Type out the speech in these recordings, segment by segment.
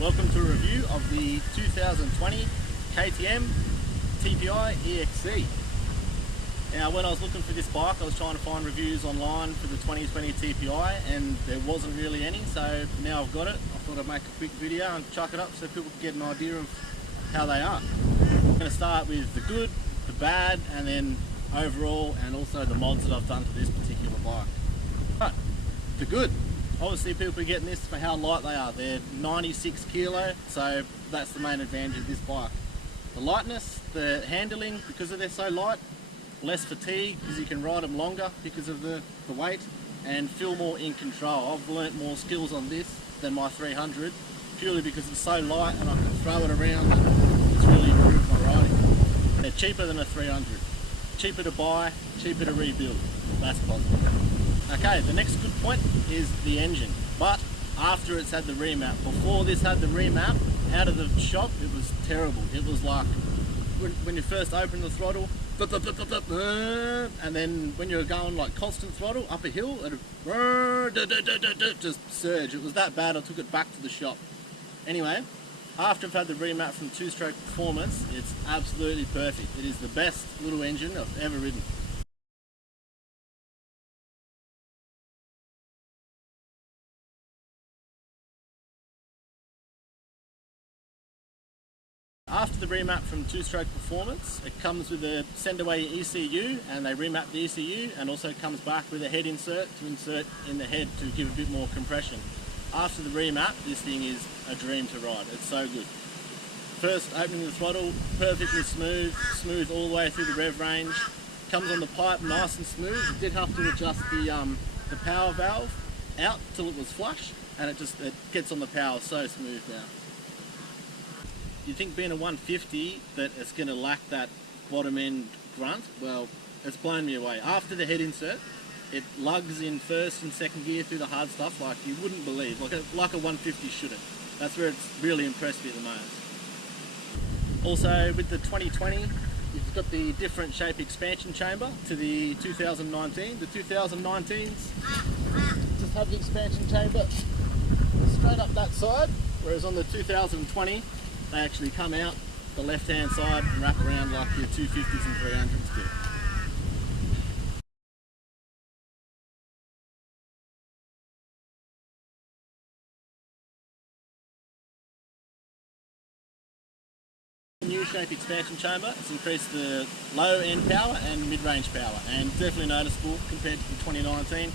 Welcome to a review of the 2020 KTM TPI EXC. Now, when I was looking for this bike, I was trying to find reviews online for the 2020 TPI and there wasn't really any, so now I've got it. I thought I'd make a quick video and chuck it up so people can get an idea of how they are. I'm going to start with the good, the bad, and then overall, and also the mods that I've done to this particular bike. But the good. Obviously people are getting this for how light they are. They're 96 kilo, so that's the main advantage of this bike. The lightness, the handling, because of they're so light, less fatigue because you can ride them longer because of the weight, and feel more in control. I've learnt more skills on this than my 300 purely because it's so light and I can throw it around and it's really improved my riding. They're cheaper than a 300. Cheaper to buy, cheaper to rebuild. That's positive. Okay, the next good point is the engine, but after it's had the remap. Before this had the remap, out of the shop, it was terrible. It was like, when you first open the throttle, and then when you're going like constant throttle up a hill, it just surge. It was that bad, I took it back to the shop. Anyway, after I've had the remap from Two Stroke Performance, it's absolutely perfect. It is the best little engine I've ever ridden. After the remap from Two Stroke Performance, it comes with a send away ECU, and they remap the ECU, and also comes back with a head insert to insert in the head to give a bit more compression. After the remap, this thing is a dream to ride. It's so good. First opening the throttle, perfectly smooth all the way through the rev range. Comes on the pipe nice and smooth. It did have to adjust the power valve out till it was flush, and it gets on the power so smooth now. You think being a 150 that it's going to lack that bottom end grunt? Well, it's blown me away. After the head insert, it lugs in first and second gear through the hard stuff like you wouldn't believe, like a 150 shouldn't. That's where it's really impressed me the most. Also with the 2020, you've got the different shape expansion chamber to the 2019. The 2019s just have the expansion chamber straight up that side, whereas on the 2020, they actually come out the left hand side and wrap around like your 250s and 300s do. The new shape expansion chamber has increased the low end power and mid range power, and definitely noticeable compared to the 2019.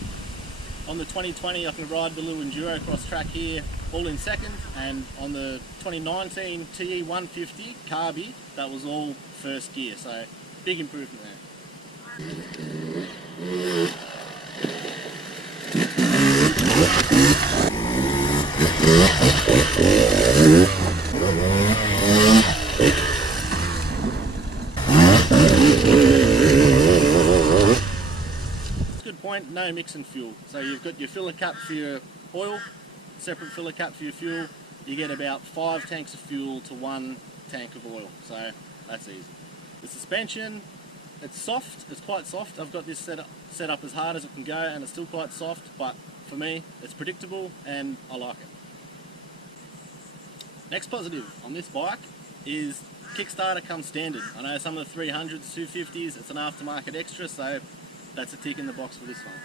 On the 2020 I can ride the little enduro cross track here all in second, and on the 2019 TE 150 carby, that was all first gear, so big improvement there. Good point, no mixing fuel. So you've got your filler cap for your oil, separate filler cap for your fuel. You get about 5 tanks of fuel to 1 tank of oil, so that's easy. The suspension, it's soft, it's quite soft. I've got this set up as hard as it can go and it's still quite soft, but for me it's predictable and I like it. Next positive on this bike is Kickstarter comes standard. I know some of the 300s, 250s, it's an aftermarket extra, so that's a tick in the box for this one.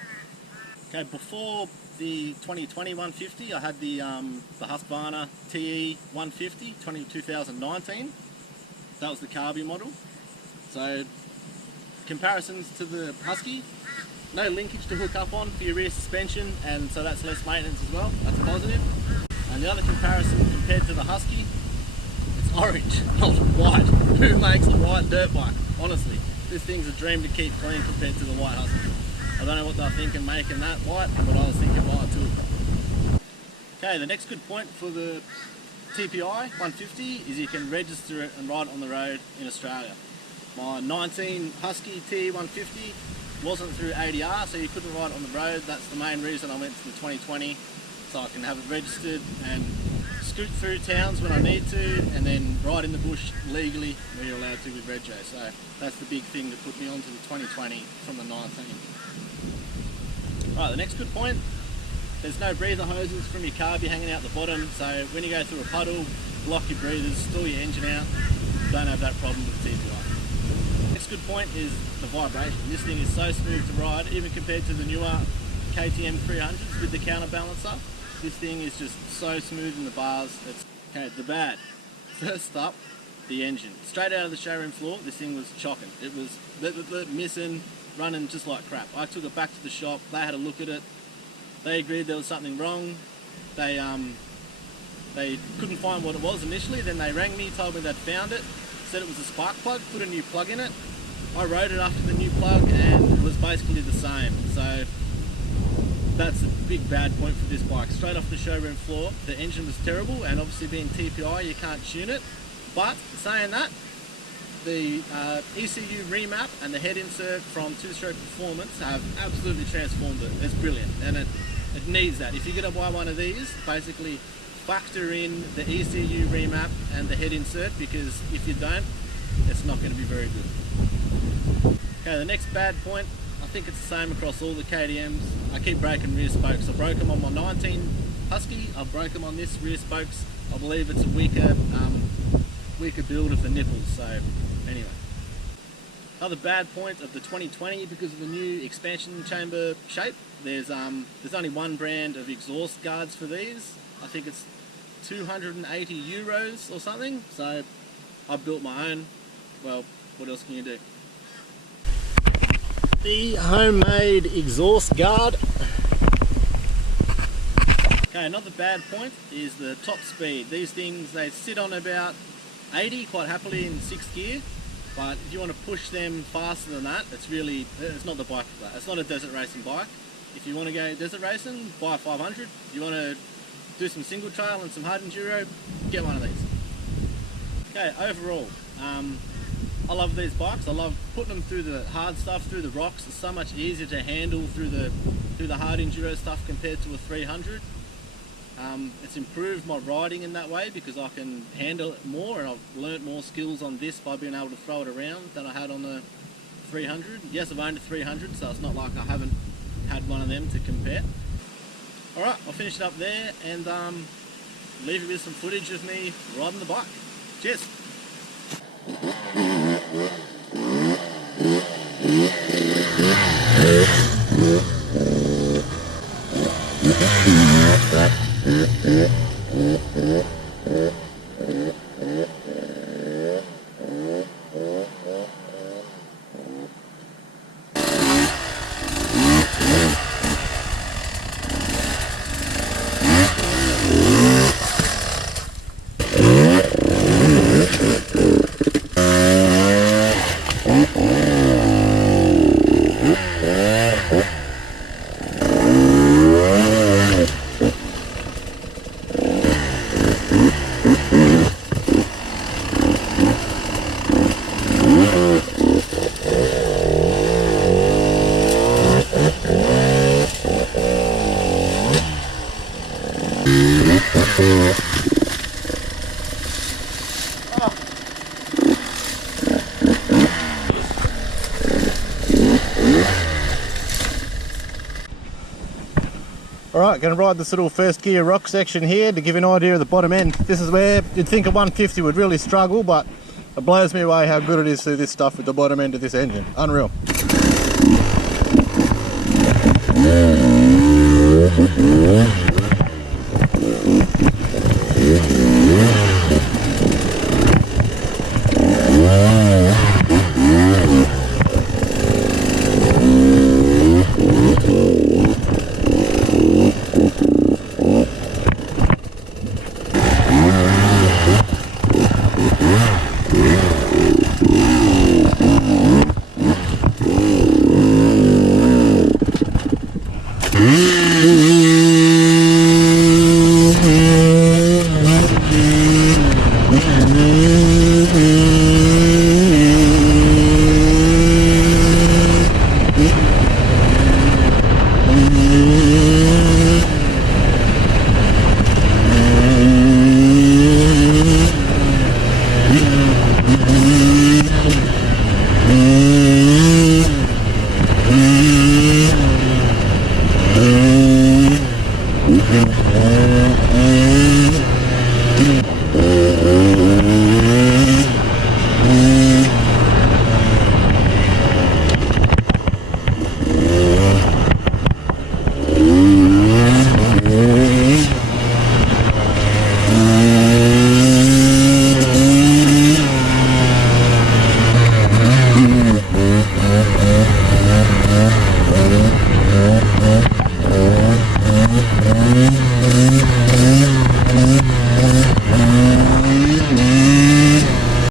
Okay, before the 2020 150, I had the Husqvarna TE 150 2019. That was the carby model. So comparisons to the Husky, no linkage to hook up on for your rear suspension, and so that's less maintenance as well. That's positive. And the other comparison compared to the Husky, it's orange, not white. Who makes a white dirt bike? Honestly, this thing's a dream to keep clean compared to the white Husky. I don't know what they're thinking making that white, but I was thinking white too. Okay, the next good point for the TPI 150 is you can register it and ride it on the road in Australia. My 19 Husky TE 150 wasn't through ADR, so you couldn't ride it on the road. That's the main reason I went to the 2020, so I can have it registered and scoot through towns when I need to, and then ride in the bush legally where you're allowed to with Rego. So that's the big thing that put me onto the 2020 from the 19. Right, the next good point There's no breather hoses from your carb hanging out the bottom, so when you go through a puddle, block your breathers, stall your engine out. Don't have that problem with the TPI. Next good point is the vibration. This thing is so smooth to ride, even compared to the newer KTM 300s with the counterbalancer. This thing is just so smooth in the bars. Okay, the bad. First up, the engine. Straight out of the showroom floor, this thing was chocking. It was missing, running just like crap. I took it back to the shop, they had a look at it. They agreed there was something wrong. They couldn't find what it was initially, then they rang me, told me they'd found it, said it was a spark plug, put a new plug in it. I rode it after the new plug and it was basically the same. So that's a big bad point for this bike. Straight off the showroom floor, the engine was terrible, and obviously being TPI, you can't tune it. But saying that, the ECU remap and the head insert from Two-Stroke Performance have absolutely transformed it. It's brilliant, and it needs that. If you're going to buy one of these, basically factor in the ECU remap and the head insert, because if you don't, it's not going to be very good. Okay, the next bad point, I think it's the same across all the KTMs. I keep breaking rear spokes. I broke them on my 19 Husky, I broke them on this rear spokes. I believe it's a weaker build of the nipples, so anyway. Another bad point of the 2020, because of the new expansion chamber shape, there's only one brand of exhaust guards for these. I think it's 280 euros or something, so I built my own. Well, what else can you do? The homemade exhaust guard. Okay, another bad point is the top speed. These things, they sit on about 80 quite happily in 6th gear, but if you want to push them faster than that, it's not the bike for that. It's not a desert racing bike. If you want to go desert racing, buy a 500. If you want to do some single trail and some hard enduro, get one of these. Okay, overall, I love these bikes. I love putting them through the hard stuff, through the rocks. It's so much easier to handle through the hard enduro stuff compared to a 300. It's improved my riding in that way because I can handle it more, and I've learnt more skills on this by being able to throw it around than I had on the 300. Yes, I've owned a 300, so it's not like I haven't had one of them to compare. Alright, I'll finish it up there and leave you with some footage of me riding the bike. Cheers! Alright, going to ride this little first gear rock section here to give you an idea of the bottom end. This is where you'd think a 150 would really struggle, but it blows me away how good it is to do this stuff with the bottom end of this engine. Unreal.